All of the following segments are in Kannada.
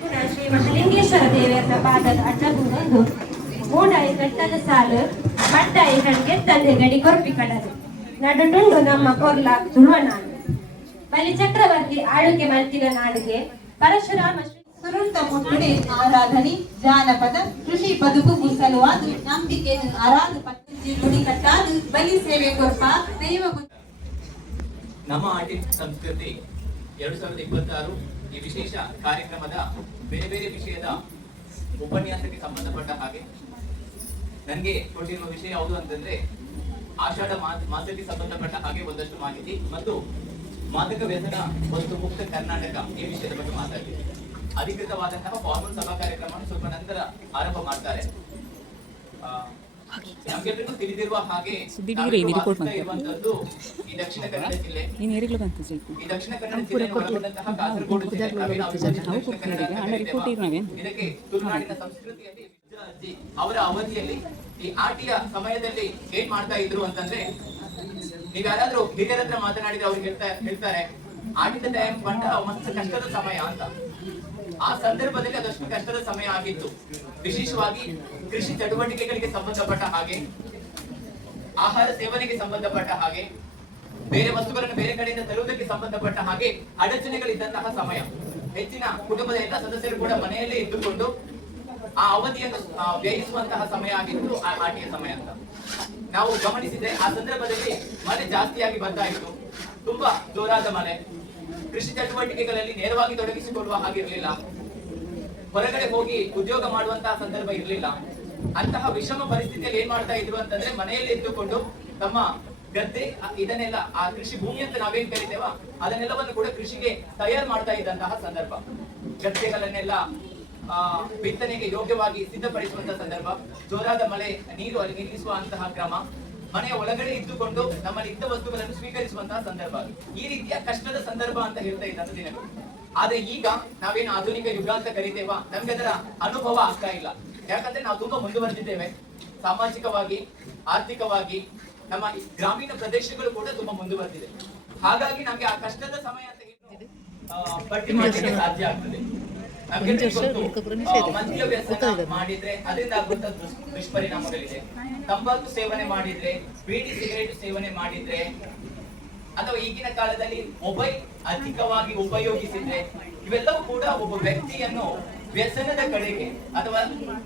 ಪುನಃ ಶ್ರೀ ಮಹಾಲಿಂಗೇಶ್ವರ ದೇವರ ಪಾದದ ಅಡ್ಡಗೊಂಡು ಮೂಡಾಯಿ ಗಟ್ಟದ ಸಾಲು ಬಟ್ಟಾಯಿ ಕಣ್ಗೆ ತಂದೆ ಗಡಿ ಕೊರ್ಪಿ ಕಡದು ನಡುಟುಂಡು ನಮ್ಮ ಕೊರ್ಲ ತುಳುವನಾಡು ಬಲಿ ಚಕ್ರವರ್ತಿ ಆಳುಗೆ ಮಲ್ತಿನ ನಾಡಿಗೆ ಪರಶುರಾಮ ಸುರುಂತ ಮುಟ್ಟುಡೆ ಆರಾಧನೆ ಜಾನಪದ ಕೃಷಿ ಬದುಕು ಸಲುವಾದು ನಂಬಿಕೆ ಆರಾಧ ಪತ್ತಿ ನುಡಿ ಕಟ್ಟಾದು ಬಲಿ ಸೇವೆ ಕೊರ್ಪ ದೈವ ನಮ್ಮ ಆಟಿ ಸಂಸ್ಕೃತಿ 2026 ಈ ವಿಶೇಷ ಕಾರ್ಯಕ್ರಮದ ಬೇರೆ ಬೇರೆ ವಿಷಯದ ಉಪನ್ಯಾಸಕ್ಕೆ ಸಂಬಂಧಪಟ್ಟ ಹಾಗೆ ನನಗೆ ಕೊಟ್ಟಿರುವ ವಿಷಯ ಯಾವುದು ಅಂತಂದ್ರೆ ಆಷಾಢ ಮಾಸಕ್ಕೆ ಸಂಬಂಧಪಟ್ಟ ಹಾಗೆ ಒಂದಷ್ಟು ಮಾಹಿತಿ ಮತ್ತು ಮಾದಕ ವ್ಯಸನ ವಸ್ತು ಮುಕ್ತ ಕರ್ನಾಟಕ ಈ ವಿಷಯದ ಬಗ್ಗೆ ಮಾತಾಡ್ತೀವಿ. ಅಧಿಕೃತವಾದಂತಹ ಫಾರ್ಮಲ್ ಸಭಾ ಕಾರ್ಯಕ್ರಮವನ್ನು ಸ್ವಲ್ಪ ನಂತರ ಆರಂಭ ಮಾಡ್ತಾರೆ. ನಮ್ಗೆಲ್ಲರಿಗೂ ತಿಳಿದಿರುವ ಹಾಗೆ ಇರುವಂತದ್ದು ಈ ದಕ್ಷಿಣ ಕನ್ನಡ ಜಿಲ್ಲೆ, ಈ ದಕ್ಷಿಣ ಕನ್ನಡ ಜಿಲ್ಲೆ ಒಳಗೊಂಡಂತಹ ಕಾಸರಗೋಡು ಜಿಲ್ಲೆ, ಇದಕ್ಕೆ ತುಳುನಾಡಿನ ಸಂಸ್ಕೃತಿಯಲ್ಲಿ ಅಜ್ಜಿ ಅವರ ಅವಧಿಯಲ್ಲಿ ಈ ಆಟಿಯ ಸಮಯದಲ್ಲಿ ಏನ್ ಮಾಡ್ತಾ ಇದ್ರು ಅಂತಂದ್ರೆ, ನೀವ್ ಯಾರಾದ್ರೂ ಹಿರಿಯರ ಹತ್ರ ಮಾತನಾಡಿದ್ರೆ ಅವ್ರಿಗೆ ಹೇಳ್ತಾರೆ ಆಟಿದ ಟೈಮ್ ಬಂದ ಮಸ್ತ್ ಕಷ್ಟದ ಸಮಯ ಅಂತ. ಆ ಸಂದರ್ಭದಲ್ಲಿ ಅದಷ್ಟು ಕಷ್ಟದ ಸಮಯ ಆಗಿತ್ತು. ವಿಶೇಷವಾಗಿ ಕೃಷಿ ಚಟುವಟಿಕೆಗಳಿಗೆ ಸಂಬಂಧಪಟ್ಟ ಹಾಗೆ, ಆಹಾರ ಸೇವನೆಗೆ ಸಂಬಂಧಪಟ್ಟ ಹಾಗೆ, ಬೇರೆ ವಸ್ತುಗಳನ್ನು ಬೇರೆ ಕಡೆಯಿಂದ ತರುವುದಕ್ಕೆ ಸಂಬಂಧಪಟ್ಟ ಹಾಗೆ ಅಡಚಣೆಗಳಿದ್ದಂತಹ ಸಮಯ. ಹೆಚ್ಚಿನ ಕುಟುಂಬದ ಎಲ್ಲ ಸದಸ್ಯರು ಕೂಡ ಮನೆಯಲ್ಲೇ ಇದ್ದುಕೊಂಡು ಆ ಅವಧಿಯನ್ನು ವ್ಯಯಿಸುವಂತಹ ಸಮಯ ಆಗಿತ್ತು ಆ ಆಟಿಯ ಸಮಯ ಅಂತ ನಾವು ಗಮನಿಸಿದ್ರೆ. ಆ ಸಂದರ್ಭದಲ್ಲಿ ಮಳೆ ಜಾಸ್ತಿಯಾಗಿ ಬರ್ತಾ ಇತ್ತು, ತುಂಬಾ ಜೋರಾದ ಮಳೆ. ಕೃಷಿ ಚಟುವಟಿಕೆಗಳಲ್ಲಿ ನೇರವಾಗಿ ತೊಡಗಿಸಿಕೊಳ್ಳುವ ಹಾಗಿರ್ಲಿಲ್ಲ, ಹೊರಗಡೆ ಹೋಗಿ ಉದ್ಯೋಗ ಮಾಡುವಂತಹ ಸಂದರ್ಭ ಇರಲಿಲ್ಲ. ಅಂತಹ ವಿಷಮ ಪರಿಸ್ಥಿತಿಯಲ್ಲಿ ಏನ್ ಮಾಡ್ತಾ ಇದ್ರು ಅಂತಂದ್ರೆ, ಮನೆಯಲ್ಲಿ ಇದ್ದುಕೊಂಡು ತಮ್ಮ ಗದ್ದೆ ಇದನ್ನೆಲ್ಲ, ಆ ಕೃಷಿ ಭೂಮಿ ಅಂತ ನಾವೇನ್ ಕರಿತೇವ ಅದನ್ನೆಲ್ಲವನ್ನು ಕೂಡ ಕೃಷಿಗೆ ತಯಾರು ಮಾಡ್ತಾ ಇದ್ದಂತಹ ಸಂದರ್ಭ. ಗದ್ದೆಗಳನ್ನೆಲ್ಲ ಬಿತ್ತನೆಗೆ ಯೋಗ್ಯವಾಗಿ ಸಿದ್ಧಪಡಿಸುವಂತಹ ಸಂದರ್ಭ, ಜೋರಾದ ಮಳೆ, ನೀರು ಅಲ್ಲಿ ನಿಲ್ಲಿಸುವಂತಹ ಕ್ರಮ, ಮನೆಯ ಒಳಗಡೆ ಇದ್ದುಕೊಂಡು ನಮ್ಮಲ್ಲಿ ಇದ್ದ ವಸ್ತುಗಳನ್ನು ಸ್ವೀಕರಿಸುವಂತಹ ಸಂದರ್ಭ. ಈ ರೀತಿಯ ಕಷ್ಟದ ಸಂದರ್ಭ ಅಂತ ಹೇಳ್ತಾ ಇದ್ದಂತ ದಿನಗಳು. ಆದ್ರೆ ಈಗ ನಾವೇನು ಆಧುನಿಕ ಯುಗ ಅಂತ ಕರಿತೇವ, ನಮ್ಗೆ ಅದರ ಅನುಭವ ಆಗ್ತಾ ಇಲ್ಲ. ಯಾಕಂದ್ರೆ ನಾವು ತುಂಬಾ ಮುಂದುವರೆದಿದ್ದೇವೆ ಸಾಮಾಜಿಕವಾಗಿ, ಆರ್ಥಿಕವಾಗಿ. ನಮ್ಮ ಗ್ರಾಮೀಣ ಪ್ರದೇಶಗಳು ಕೂಡ ತುಂಬಾ ಮುಂದುವರೆದಿದೆ. ಹಾಗಾಗಿ ನಮ್ಗೆ ಆ ಕಷ್ಟದ ಸಮಯ ಅಂತ ಪಟ್ಟಿ ಮಾಡಲಿಕ್ಕೆ ಸಾಧ್ಯ ಆಗ್ತದೆ. ಮದ್ಯ ವ್ಯಸನ ಮಾಡಿದ್ರೆ ಅದರಿಂದ ಆಗುವಂತ ದುಷ್ಪರಿಣಾಮಗಳಿದೆ. ತಂಬಾಕು ಸೇವನೆ ಮಾಡಿದ್ರೆ, ಬೀಡಿ ಸಿಗರೇಟ್ ಸೇವನೆ ಮಾಡಿದ್ರೆ, ಅಥವಾ ಈಗಿನ ಕಾಲದಲ್ಲಿ ಮೊಬೈಲ್ ಅಧಿಕವಾಗಿ ಉಪಯೋಗಿಸಿದ್ರೆ, ಇವೆಲ್ಲವೂ ಕೂಡ ಒಬ್ಬ ವ್ಯಕ್ತಿಯನ್ನು ವ್ಯಸನದ ಕಡೆಗೆ ಅಥವಾ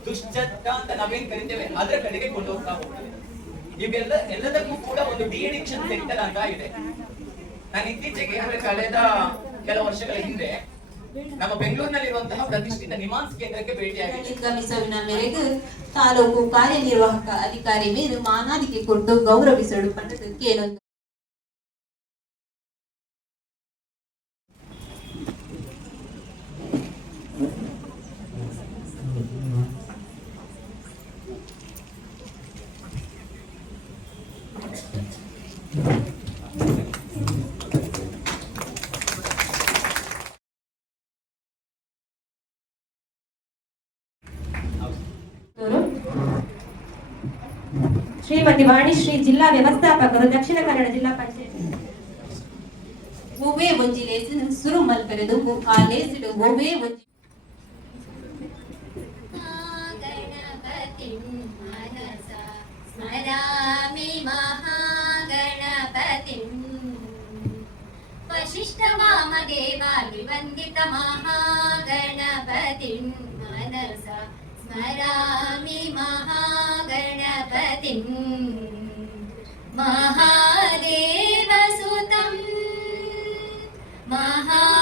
ದುಶ್ಚಟ ಅಂತ ನಾವೇನ್ ಕರಿತೇವೆ ಅದರ ಕಡೆಗೆ ಕೊಂಡು ಹೋಗ್ತಾ ಹೋಗ್ತದೆ. ಎಲ್ಲದಕ್ಕೂ ಕೂಡ ಒಂದು ಡಿ ಅಡಿಕ್ಷನ್ ಸೆಂಟರ್ ಅಂತ ಇದೆ. ನಾನು ಇತ್ತೀಚೆಗೆ ಅಂದ್ರೆ ಕಳೆದ ಕೆಲ ವರ್ಷಗಳ ಹಿಂದೆ ನಮ್ಮ ಬೆಂಗಳೂರಿನಲ್ಲಿರುವಂತಹ ಪ್ರತಿಷ್ಠಿತ ನಿಮಾನ್ಸ್ ಕೇಂದ್ರಕ್ಕೆ ಭೇಟಿಯಾಗಿದೆ. ಗಮನಿಸುವಿನ ಮೇರೆಗೆ ತಾಲೂಕು ಕಾರ್ಯನಿರ್ವಾಹಕ ಅಧಿಕಾರಿ ಮೇಲೆ ಮಾನಾದಿಕೆ ಕೊಟ್ಟು ಗೌರವಿಸಲು ಪಟ್ಟದಕ್ಕೆ ಏನೊಂದು ಶ್ರೀಮತಿ ವಾಣಿಶ್ರೀ, ಜಿಲ್ಲಾ ವ್ಯವಸ್ಥಾಪಕರು, ದಕ್ಷಿಣ ಕನ್ನಡ ಜಿಲ್ಲಾ ಪಂಚಾಯತ್. ಓವೇ ಒಂಜಿ ಲೇಸಿನ ಸುರು ಮಲ್ಪೆರೆದು ಆ ಲೇಸಿಡು ಓವೇ ಒಂಜಿ ಗಣಪತಿಂ ಮನಸ ಸ್ಮರಾಮಿ ಮಹಾಗಣಪತಿಂ ವಶಿಷ್ಠ ವಾಮದೇವಾದಿ ವಂದಿತ ಮಹಾಗಣಪತಿಂ ಮನಸ ಸ್ಮರಾಮಿ ಮಹಾಗಣಪತಿಂ ಮಹಾದೇವಸುತಂ ಮಹಾದೇವಸುತಂ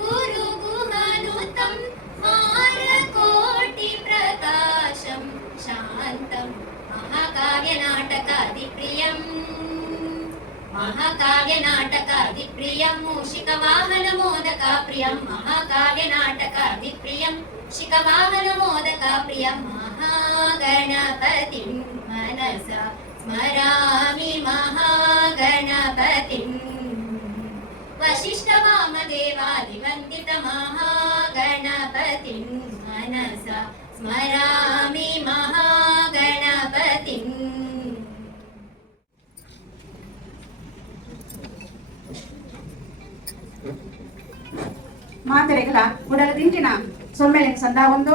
ಗುರುಗುಹನುತಂ ಮಾರಕೋಟಿ ಪ್ರಕಾಶಂ ಶಾಂತಂ ಮಹಾಕಾವ್ಯನಾಟಕಾದಿಪ್ರಿಯಂ ಮಹಾಕಾವ್ಯನಾಟಕಾದಿಪ್ರಿಯಂ ಮೂಷಿಕವಾಹನ ಮೋದಕ ಪ್ರಿಯಂ ಮಹಾಕಾವ್ಯನಾಟಕಾದಿಪ್ರಿಯಂ ಶಿಖವಾಹನ ಮೋದಕ ಪ್ರಿಯಂ ಮಹಾಗಣಪತಿಂ ಮನಸ ಸ್ಮರಾಮಿ ಮಹಾಗಣಪತಿಂ ವಶಿಷ್ಠ ವಾಮದೇವಾದಿ ವಂದಿತ ಮಹಾಗಣಪತಿಂ ಮನಸ ಸ್ಮರಾಮಿ ಮಹಾಗಣಪತಿಂ ಮಾತೆರೆಗಳ ಉಡಲದಿಂಟಿನ ಸೊಮ್ಮೆಲೆ ಸಂದ ಒಂದು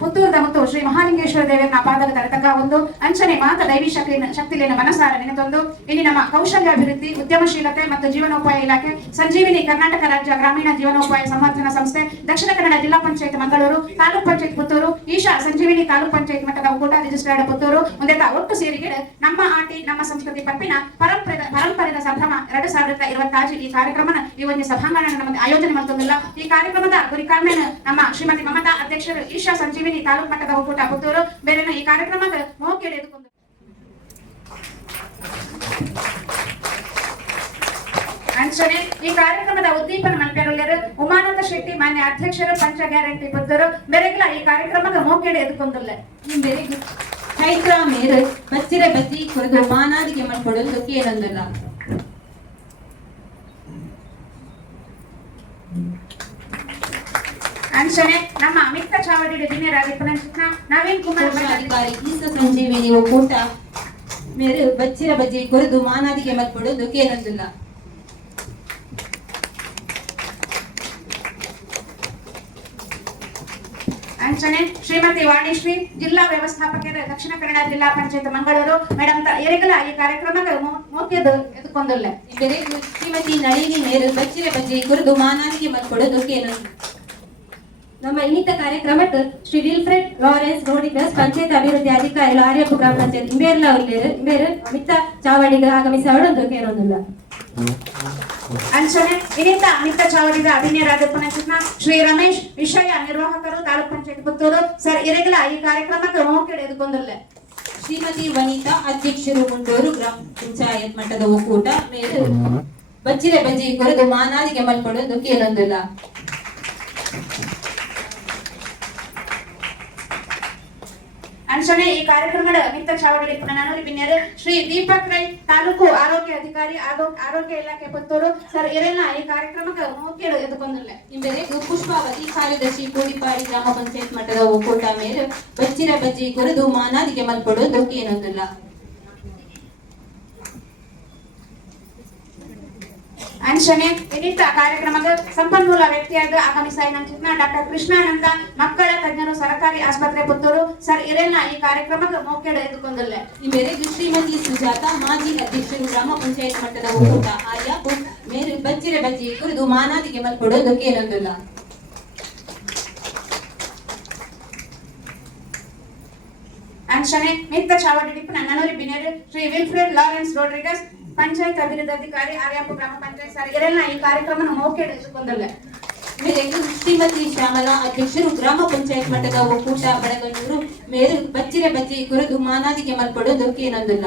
ಪುತ್ತೂರದ ಮತ್ತು ಶ್ರೀ ಮಹಾಲಿಂಗೇಶ್ವರ ದೇವರ ಪಾದದ ತರತಕ ಒಂದು ಅಂಚನೆ ಮಾತ ದೈವಿ ಶಕ್ತಿಲಿನ ಮನಸಾರ ನೆನೆತೊಂದು ಇಲ್ಲಿ ನಮ್ಮ ಕೌಶಲ್ಯಾಭಿವೃದ್ಧಿ ಉದ್ಯಮಶೀಲತೆ ಮತ್ತು ಜೀವನೋಪಾಯ ಇಲಾಖೆ ಸಂಜೀವಿನಿ ಕರ್ನಾಟಕ ರಾಜ್ಯ ಗ್ರಾಮೀಣ ಜೀವನೋಪಾಯ ಸಂವರ್ಧನಾ ಸಂಸ್ಥೆ ದಕ್ಷಿಣ ಕನ್ನಡ ಜಿಲ್ಲಾ ಪಂಚಾಯತ್ ಮಂಗಳೂರು ತಾಲೂಕ್ ಪಂಚಾಯತ್ ಪುತ್ತೂರು ಈಶಾ ಸಂಜೀವಿನಿ ತಾಲೂಕ್ ಪಂಚಾಯತ್ ಮಟ್ಟದ ಒಕ್ಕೂಟ ರಿಜಿಸ್ಟರ್ಡ್ ಪುತ್ತೂರು ಮುಂದೆತ ಒಟ್ಟು ಸೇರಿಗೆ ನಮ್ಮ ಆಟಿ ನಮ್ಮ ಸಂಸ್ಕೃತಿ ಪಪ್ಪಿನ ಪರಂಪರೆದ ಸಂಭ್ರಮ 2026 ಈ ಕಾರ್ಯಕ್ರಮನ ಈ ಒಂದು ಸಭಾಂಗಣ ನಮ್ಮ ಆಯೋಜನೆ ಮಾಡ್ತಂದಿಲ್ಲ ಈ ಕಾರ್ಯಕ್ರಮದ ಗುರಿಕಾರ್ಮೆನ್ ನಮ್ಮ ಶ್ರೀಮತಿ ಮಮತಾ ಅಧ್ಯಕ್ಷರು ಈಶಾ ಸಂಜೀವಿನಿ ತಾಲೂಕು ಮಟ್ಟದ ಒಕ್ಕೂಟ ಪುತ್ತೂರು ಬೇರೆ ಈ ಕಾರ್ಯಕ್ರಮದ ಮೋಕೆಡೆ ಎದುಕೊಂಡು ಅಂಚನೆ ಈ ಕಾರ್ಯಕ್ರಮದ ಉದ್ದೀಪನ ಮಲ್ಪೆರೊಲ್ಲೆರು ಉಮಾನಂದ ಶೆಟ್ಟಿ ಮಾನ್ಯ ಅಧ್ಯಕ್ಷರು ಪಂಚ ಗ್ಯಾರಂಟಿ ಪುತ್ತೂರು ಬೆರೆಗ್ಲ ಈ ಕಾರ್ಯಕ್ರಮದ ಮೋಕೆಡೆ ಎದುಕೊಂಡುಲ್ಲ ಬೆರೆಗು ಚೈತ್ರ ಮೇರು ಬಚ್ಚಿರ ಬಜ್ಜಿ ಕೊರದು ಮಾನಾದಿಗೆ ಮಾಡ್ಕೊಡೋದು ಕೇಳೊಂದಲ್ಲ ಅಂಚನೆ ನಮ್ಮ ಮಿಕ್ಕ ಚಾವಡಿ ದಿನೇರಾದಿಪ್ಪನ ನವೀನ್ ಕುಮಾರ್ ಅಧಿಕಾರಿ ಈಸ ಸಂಜೀವಿನಿ ಒಕ್ಕೂಟ ಮೇರು ಬಚ್ಚಿರ ಬಜ್ಜಿ ಕೊರದು ಮಾನಾದಿಗೆ ಮಾಡ್ಕೊಡೋದು ಕೇಳೊಂದಿಲ್ಲ ಅಂಚನೆ ಶ್ರೀಮತಿ ವಾಣಿಶ್ರೀ ಜಿಲ್ಲಾ ವ್ಯವಸ್ಥಾಪಕರ ದಕ್ಷಿಣ ಕನ್ನಡ ಜಿಲ್ಲಾ ಪಂಚಾಯತ್ ಮಂಗಳೂರು ಮೇಡಮ್ ಏರಿಗಲ ಈ ಕಾರ್ಯಕ್ರಮಕ್ಕೆ ಮುಖ್ಯದು ಎದುಕೊಂಡಲ್ಲ ಬೆರೆಗು ಶ್ರೀಮತಿ ನಳಿನಿ ಮೇರು ಬಚ್ಚಿರ ಬಜ್ಜಿ ಕೊರದು ಮಾನಾದಿಗೆ ಮಾಡ್ಕೊಡೋದು ಕೇಳೊಂದಿಲ್ಲ ನಮ್ಮ ಇನ್ನಿತ ಕಾರ್ಯಕ್ರಮಕ್ಕೆ ಶ್ರೀ ವಿಲ್ಫ್ರೆಡ್ ಲಾರೆನ್ಸ್ ರೋಡಿಗಸ್ ಪಂಚಾಯತ್ ಅಭಿವೃದ್ಧಿ ಅಧಿಕಾರಿಗಳು ಆರ್ಯಪು ಗ್ರಾಮ ಪಂಚಾಯತ್ ಇಂಬೇರ್ಲ ಇಂಬೇರು ಮಿತ್ತ ಚಾವಡಿಗೆ ಆಗಮಿಸಿ ಅವಳೊಂದು ಕೇಳೋದಿಲ್ಲ ಅಂಚನೆ ಇನ್ನಿತ ಮಿತ್ತ ಚಾವಡಿಗ ಅಭಿನಯರಾದಪ್ಪನ ಶ್ರೀ ರಮೇಶ್ ವಿಷಯ ನಿರ್ವಾಹಕರು ತಾಲೂಕ್ ಪಂಚಾಯತ್ ಪುತ್ತೂರು ಸರ್ ಇರೆಗಲ ಈ ಕಾರ್ಯಕ್ರಮಕ್ಕೆ ಮೋಕೆಡೆ ಎದುಕೊಂಡಲ್ಲ ಶ್ರೀಮತಿ ವನಿತಾ ಅಧ್ಯಕ್ಷರು ಮುಂಡೂರು ಗ್ರಾಮ ಪಂಚಾಯತ್ ಮಟ್ಟದ ಒಕ್ಕೂಟ ಮೇರು ಬಚ್ಚಿರ ಬಜ್ಜಿ ಕೊರದು ಮಾನಾದಿಗೆ ಮಲ್ಪಡೋದು ಕೇಳೊಂದಿಲ್ಲ ಅಂಚನೆ ಈ ಕಾರ್ಯಕ್ರಮದ ಮಿತ್ತ ಚಾವಡಿ ನಾನೂರಿ ಬಿನ್ಯರು ಶ್ರೀ ದೀಪಕ್ ರೈ ತಾಲೂಕು ಆರೋಗ್ಯ ಅಧಿಕಾರಿ ಆರೋಗ್ಯ ಇಲಾಖೆ ಪುತ್ತೂರು ಸರ್ ಇರೆಲ್ಲ ಈ ಕಾರ್ಯಕ್ರಮಕ್ಕೆ ಮೋಕೆಡೆ ಎದುಕೊಂಡಲ್ಲ ಬೆರೆಗು ಪುಷ್ಪಾವತಿ ಕಾರ್ಯದರ್ಶಿ ಕೋಡಿಪಾಡಿ ಗ್ರಾಮ ಪಂಚಾಯತ್ ಮಟ್ಟದ ಒಕ್ಕೂಟ ಮೇರು ಬಚ್ಚಿರ ಬಜ್ಜಿ ಕೊರದು ಮಾನಾದಿಗೆ ಮಲ್ಪಡೋದು ಕೇಳೊಂದಿಲ್ಲ ಅಂಚನೆ ಇನ್ನಿತ ಕಾರ್ಯಕ್ರಮದ ಸಂಪನ್ಮೂಲ ವ್ಯಕ್ತಿಯಾದ ಆಗಮಿಸಾಯಿ ನನ್ನ ಡಾಕ್ಟರ್ ಕೃಷ್ಣಾನಂದ ಮಕ್ಕಳ ತಜ್ಞರು ಸರ್ಕಾರಿ ಆಸ್ಪತ್ರೆ ಪುತ್ತೂರು ಸರ್ ಇರೆಲ್ಲ ಈ ಕಾರ್ಯಕ್ರಮಕ್ಕೆ ಮೋಕೆಡೆ ಎದುಕೊಂಡಲ್ಲ ಬೆರೆಗು ಶ್ರೀಮತಿ ಸುಜಾತ ಮಾಜಿ ಅಧ್ಯಕ್ಷರು ಗ್ರಾಮ ಪಂಚಾಯತ್ ಮಟ್ಟದ ಒಕ್ಕೂಟ ಆರ್ಯಾಪು ಮೇರು ಬಚ್ಚಿರ ಬಜ್ಜಿ ಕುರಿದು ಮಾನಾದಿಗೆ ಮಲ್ಪಡೋದು ಕೇಳೊಂದಿಲ್ಲ ಅಂಚನೆ ಮಿತ್ತ ಚಾವಡಿ ನನ್ನೂರಿ ಬಿನೇರು ಶ್ರೀ ವಿಲ್ಫ್ರೆಡ್ ಲಾರೆನ್ಸ್ ರೋಡ್ರಿಗಸ್ ಪಂಚಾಯತ್ ಅಭಿವೃದ್ಧಿ ಅಧಿಕಾರಿ ಆರ್ಯಾಪು ಗ್ರಾಮ ಪಂಚಾಯತ್ ಸರ್ ಇರೆಲ್ಲ ಈ ಕಾರ್ಯಕ್ರಮ ಮೋಕೆಡೆ ಎದುಕೊಂಡಲ್ಲ ಮೇರೆಗೂ ಶ್ರೀಮತಿ ಶ್ಯಾಮಲಾ ಅಧ್ಯಕ್ಷರು ಗ್ರಾಮ ಪಂಚಾಯತ್ ಮಟ್ಟದ ಒಕ್ಕೂಟ ಬೆಳಗನೂರು ಮೇರು ಬಚ್ಚಿರ ಬಜ್ಜಿ ಕುರಿದು ಮಾನಾದಿಗೆ ಮಲ್ಪಡೋದು ಕೇಳೊಂದಿಲ್ಲ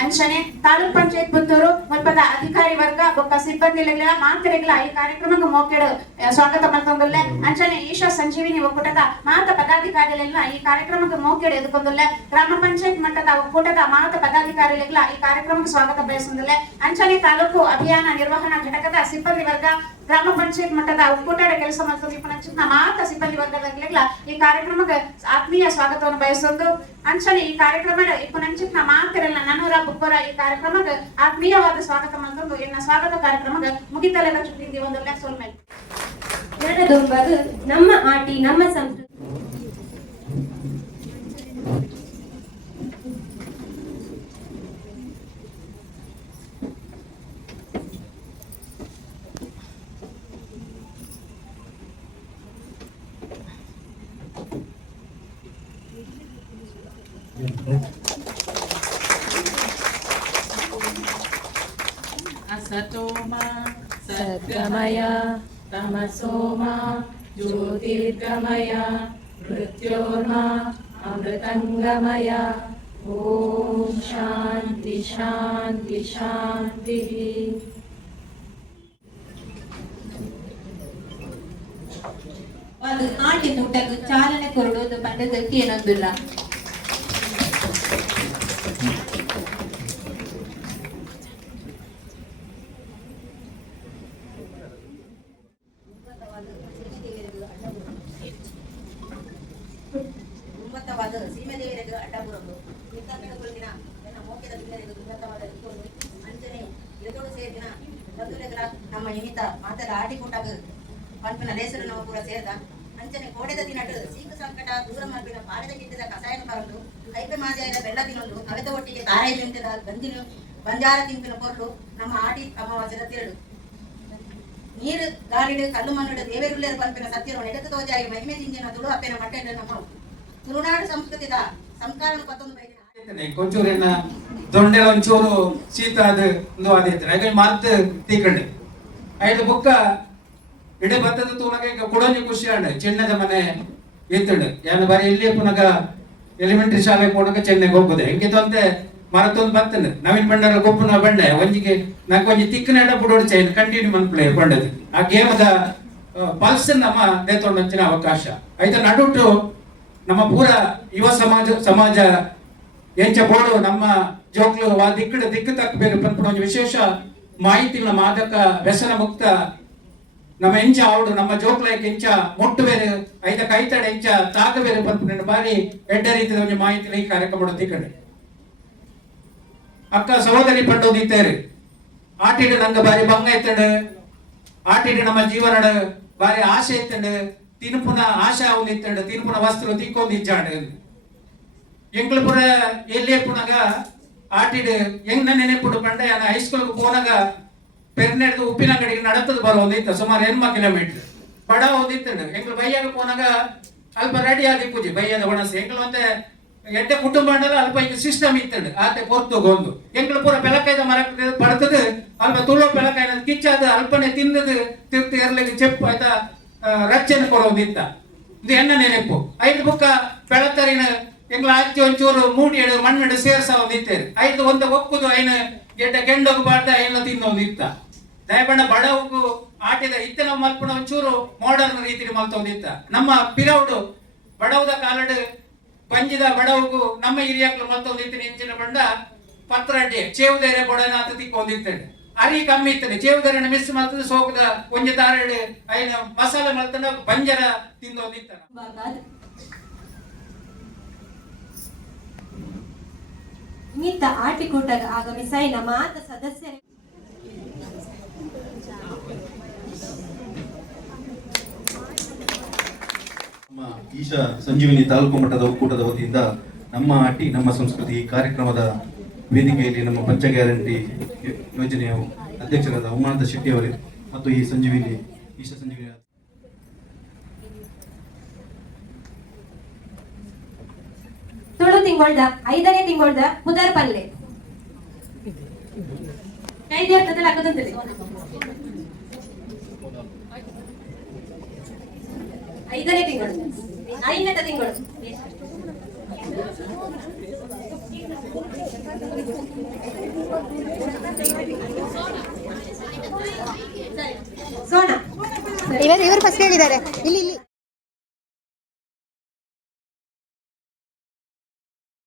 ಅಂಚನೆ ತಾಲೂಕ್ ಪಂಚಾಯತ್ ಪುತ್ತೂರು ಮುಲ್ಪದ ಅಧಿಕಾರಿ ವರ್ಗ ಬೊಕ್ಕ ಸಿಬ್ಬಂದಿಗಳ ಮಾತೆರೆಗಳ ಈ ಕಾರ್ಯಕ್ರಮಕ್ಕೆ ಮೋಕೆಡು ಸ್ವಾಗತ ಮಾಡ್ಕೊಂಡಲ್ಲ ಅಂಚನೆ ಈಶಾ ಸಂಜೀವಿನಿ ಒಕ್ಕೂಟದ ಮಾತ ಪದಾಧಿಕಾರಿಗಳೆಲ್ಲ ಈ ಕಾರ್ಯಕ್ರಮಕ್ಕೆ ಮೋಕೆಡು ಎದುಕೊಂಡಲ್ಲ ಗ್ರಾಮ ಪಂಚಾಯತ್ ಮಟ್ಟದ ಒಕ್ಕೂಟದ ಮಾತ ಪದಾಧಿಕಾರಿಗಳೆಲ್ಲ ಈ ಕಾರ್ಯಕ್ರಮಕ್ಕೆ ಸ್ವಾಗತ ಬಯಸುವುದಿಲ್ಲ ಅಂಚನೆ ತಾಲೂಕು ಅಭಿಯಾನ ನಿರ್ವಹಣಾ ಘಟಕದ ಸಿಬ್ಬಂದಿ ವರ್ಗ ಗ್ರಾಮ ಪಂಚಾಯತ್ ಮಟ್ಟದ ಒಕ್ಕೂಟದ ಕೆಲಸ ಮಾಡ್ತಿದ್ದ ಮಾತ ಸಿಬ್ಬಂದಿ ವರ್ಗದ ಈ ಕಾರ್ಯಕ್ರಮಕ್ಕೆ ಆತ್ಮೀಯ ಸ್ವಾಗತವನ್ನು ಬಯಸೋದು ಅಂಚನೆ ಈ ಕಾರ್ಯಕ್ರಮ ಇಪ್ಪನಂಚಿನ ಮಾತಿರಲ್ಲ ನನೂರ ಬುಕ್ಕೋರ ಈ ಕಾರ್ಯಕ್ರಮಕ್ಕೆ ಆತ್ಮೀಯವಾದ ಸ್ವಾಗತ ಮಾಡ್ಕೊಂಡು ಇನ್ನ ಸ್ವಾಗತ ಕಾರ್ಯಕ್ರಮಕ್ಕೆ ಮುಗಿತಲೆಲ್ಲ ಚುಟ್ಟಿದ್ದೀವಿ ಒಂದೊಳ್ಳೆ ಸೋಲ್ಮೇಲೆ ನಡೆದೊಂಬದು ನಮ್ಮ ಆಟಿ ನಮ್ಮ ಸಂಸ್ಕೃತಿ असतोम सद्गमय तमसोम ज्योतिर्गमय मृत्योर्मा अमृतंगमय ओम शांति शांति शांति ಅದು ಆಟಿನ ಊಟಕ್ಕೆ ಚಾಲನೆ ಕೊರಡೋದು ಪಂಡದಕ್ಕೆ ಏನೊಂದಿಲ್ಲ ಉನ್ನತವಾದ ಸೀಮೆದೇವರಿಗೆ ಅಡ್ಡಬುರದು ನಿರ್ಧಾರಗೊಳ್ಳಿನ ಮೋಕೆದ ಬಿಲ್ಲರಿಗೆ ಉನ್ನತವಾದ ಅಂಜನೆ ಬಂಧುಲೆಗಳ ನಮ್ಮ ನಿಮಿತ್ತ ಮಾತದ ಆಟಿಕೂಟಗ ಪಂಪಿನ ಲೇಸರು ನಾವು ಕೂಡ ಸೇರಿದ ಅಂಚನೆ ಕೋಡೆದ ದಿನಟ್ಟು ಸೀಕು ಸಂಕಟ ದೂರ ಮಲ್ಪಿನ ಪಾಡೆದ ಗಿಟ್ಟಿದ ಕಸಾಯನ ಬರಲು ಕೈಪೆ ಮಾದಿಯಾದ ಬೆಲ್ಲ ತಿನ್ನೊಂದು ಕಳೆದ ಒಟ್ಟಿಗೆ ತಾರಾಯಿ ತಿಂತಿದ ಗಂಜಿನ ಬಂಜಾರ ತಿಂಪಿನ ಪೊರ್ಲು ನಮ್ಮ ಆಟಿ ಅಮಾವಾಸ್ಯದ ತಿರುಳು ನೀರು ಗಾಳಿಡು ಕಲ್ಲು ಮಣ್ಣುಡು ದೇವೇರುಳ್ಳೇರು ಪಂಪಿನ ಸತ್ಯರು ನೆಡಕ ತೋಜಾಗಿ ಮಹಿಮೆ ಜಿಂಜಿನ ತುಳು ಅಪ್ಪೆನ ಮಟ್ಟೆಂಡು ನಮ್ಮ ತುಳುನಾಡು ಸಂಸ್ಕೃತಿದ ಸಂಸ್ಕಾರನ ಪತ್ತೊಂದು ಬೈದಿನ కొంచెం దొండెల ಒಂಚೂರು ಶೀತ ಅದು ಒಂದು ಆದೈತೆ ಹಾಗೆ ಮಾತು ತೀಕಂಡು ಐದು ಬುಕ್ಕ ಇಡೀ ಭತ್ತದ ತೂನಗೆ ಕೊಡೋಂಜಿ ಖುಷಿ ಅಂಡ್ ಚಿನ್ನದ ಮನೆ ಎತ್ತಂಡು ಯಾನು ಬಾರಿ ಇಲ್ಲಿ ಪುನಗ ಎಲಿಮೆಂಟರಿ ಶಾಲೆ ಪೋನಗ ಚೆನ್ನೈಗೆ ಹೋಗುದೆ ಹೆಂಗಿದಂತೆ ಮರತ್ತೊಂದು ಬತ್ತಂಡು ನವೀನ್ ಬಂಡಾರ ಗೊಬ್ಬನ ಬಂಡೆ ಒಂಜಿಗೆ ನಂಗೆ ಒಂಜಿ ತಿಕ್ಕನೆಡ ಬುಡೋಡು ಚೈನ್ ಕಂಟಿನ್ಯೂ ಮನ್ಪ್ಲೇ ಬಂಡದು ಆ ಗೇಮದ ಪಲ್ಸ್ ನಮ್ಮ ನೇತೊಂಡು ಹಂಚಿನ ಅವಕಾಶ ಐದು ನಡುಟು ನಮ್ಮ ಪೂರ ಯುವ ಸಮಾಜ ಎಂಚ ಬೋಡು ನಮ್ಮ ಜೋಕ್ಲು ಆ ದಿಕ್ಕು ತಕ್ಕ ಬೇರೆ ಪನ್ಪುಣ ಒಂದು ವಿಶೇಷ ಮಾಹಿತಿ ನಮ್ಮ ಮಾದಕ ವ್ಯಸನ ಮುಕ್ತ ನಮ್ಮ ಎಂಚ ಅವಡು ನಮ್ಮ ಜೋಕ್ಲಕ್ಕೆ ಎಂಚ ಮೊಟ್ಟು ಬೇರೆ ಐದ ಕೈತಡ ಎಂಚ ತಾಕ ಬೇರೆ ಪನ್ಪುಣ ಬಾರಿ ಎಡ್ಡ ರೀತಿಯ ಒಂದು ಮಾಹಿತಿ ಈ ಕಾರ್ಯಕ್ರಮ ತಿಕ್ಕಡೆ ಅಕ್ಕ ಸಹೋದರಿ ಪಂಡು ನಿಂತೇರಿ ಆಟಿಡು ನಂಗೆ ಬಾರಿ ಬಂಗ ಎತ್ತಂಡು ಆಟಿಡು ನಮ್ಮ ಜೀವನಡು ಬಾರಿ ಆಸೆ ಎತ್ತಂಡು ತಿನ್ಪುನ ಆಶಾ ಒಂದು ಇತ್ತಂಡು ತಿನ್ಪುನ ವಸ್ತು ತಿಕ್ಕೊಂದು ಇಜ್ಜಾಂಡು ಎಂಗ್ಳು ಪುರ ಎಲ್ಲೇ ಪುನಗ ಆಟಿಡು ಹೆಂಗ್ ನೆನೆಪುಡು ಪಂಡ ಹೈಸ್ಕೂಲ್ಗೆ ಪೋನಾಗ ಪೆರ್ನೆಡ್ದು ಉಪ್ಪಿನ ಅಂಗಡಿಗೆ ನಡತದ ಬರೋ ಒಂದಿತ್ತ ಸುಮಾರು 8 ಕಿಲೋಮೀಟರ್ ಬಡ ಒಂದಿತ್ತಂಡು ಎಂಗ್ಳು ಬೈಯಾಗ ಪೋನಾಗ ಅಲ್ಪ ರೆಡಿ ಆಗಿ ಪೂಜೆ ಬೈಯದ ಒಣಸಿ ಎಂಗ್ಳು ಒಂದೇ ಎಡ್ಡೆ ಕುಟುಂಬ ಅಲ್ಪ ಈಗ ಸಿಸ್ಟಮ್ ಇತ್ತಂಡು ಆತೆ ಕೊರ್ತಗೊಂದು ಎಂಗ್ಳು ಪೂರ ಬೆಳಕಾಯ್ದ ಮರ ಪಡ್ತದ ಅಲ್ಪ ತುಳು ಬೆಳಕಾಯ್ದ ಕಿಚ್ಚಾದ ಅಲ್ಪನೆ ತಿನ್ನದು ತಿರ್ತಿ ಎರ್ಲಿಗೆ ಚೆಪ್ಪು ಆಯ್ತಾ ರಚ್ಚನೆ ಕೊಡೋದಿತ್ತ ಇದು ಎಣ್ಣ ನೆನಪು 5 ಬುಕ್ಕ ಬೆಳತರಿನ ಎಂಗ್ಲ ಅಜ್ಜಿ ಒಂಚೂರು ಮೂಡಿಯಡು ಮಣ್ಣಿಡು ಸೇರ್ಸ ಒಂದಿತ್ತೇರಿ 5 ಒಂದು ಒಕ್ಕುದು ಐನ ಗೆಡ್ಡ ಗೆಂಡೋಗು ಬಾಡ್ದ ಎಲ್ಲ ತಿನ್ನೊಂದಿತ್ತ ದಯಬಣ್ಣ ಬಡವಗೂ ಆಟಿದ ಇತ್ತನ ಮಲ್ಪುಣ ಒಂಚೂರು ಮಾಡರ್ನ್ ರೀತಿ ಮಲ್ತೊಂದಿತ್ತ ನಮ್ಮ ಪಿರೌಡು ಬಡವದ ಕಾಲಡು ಪಂಜಿದ ಬಡವಗೂ ನಮ್ಮ ಹಿರಿಯಕ್ಲು ಮಲ್ತೊಂದಿತ್ತಿನ ಎಂಚಿನ ಬಂಡ ಪತ್ರಡ್ಡಿ ಚೇವುದೇರೆ ಬೊಡನ ಅಂತ ತಿಕ್ಕೊಂದಿತ್ತೇನೆ ಅರಿ ಕಮ್ಮಿ ಇತ್ತನೆ ಚೇವುದೇರನ ಮಿಸ್ ಮಲ್ತದ ಸೋಕದ ಒಂಜಿ ತಾರಡು ಐನ ಮಸಾಲೆ ಮಲ್ತಂಡ ಬಂಜರ ತಿಂದೊಂದಿತ್ತ ನಿಮಿತ್ತ ಆಟಿಕೂಟಗ ಆಗಮಿಸಾಯಿನ ಮಾತ ಸದಸ್ಯರೇ ನಮ್ಮ ಈಶಾ ಸಂಜೀವಿನಿ ತಾಲೂಕು ಮಟ್ಟದ ಒಕ್ಕೂಟದ ವತಿಯಿಂದ ನಮ್ಮ ಆಟಿ ನಮ್ಮ ಸಂಸ್ಕೃತಿ ಕಾರ್ಯಕ್ರಮದ ವೇದಿಕೆಯಲ್ಲಿ ನಮ್ಮ ಪಂಚ ಗ್ಯಾರಂಟಿ ಯೋಜನೆಯ ಅಧ್ಯಕ್ಷರಾದ ಉಮಾನಂದ ಶೆಟ್ಟಿ ಅವರು ಮತ್ತು ಈ ಸಂಜೀವಿನಿ ಈಶಾ ಸಂಜೀವಿನಿ ತುಳು ತಿಂಗೊಳ್ದ 5ನೇ ತಿಂಗೊಳ್ದ ಪುದರ್ ಪಲ್ಲೆ ಕೈದಿ ಅರ್ಥದಲ್ಲಿ ಆಗೋದಂತದೆ 5ನೇ ತಿಂಗಳು 5ನೇ ತಿಂಗಳು ಸೋನಾ ಇವರು ಫಸ್ಟ್ ಹೇಳಿದ್ದಾರೆ ಇಲ್ಲಿ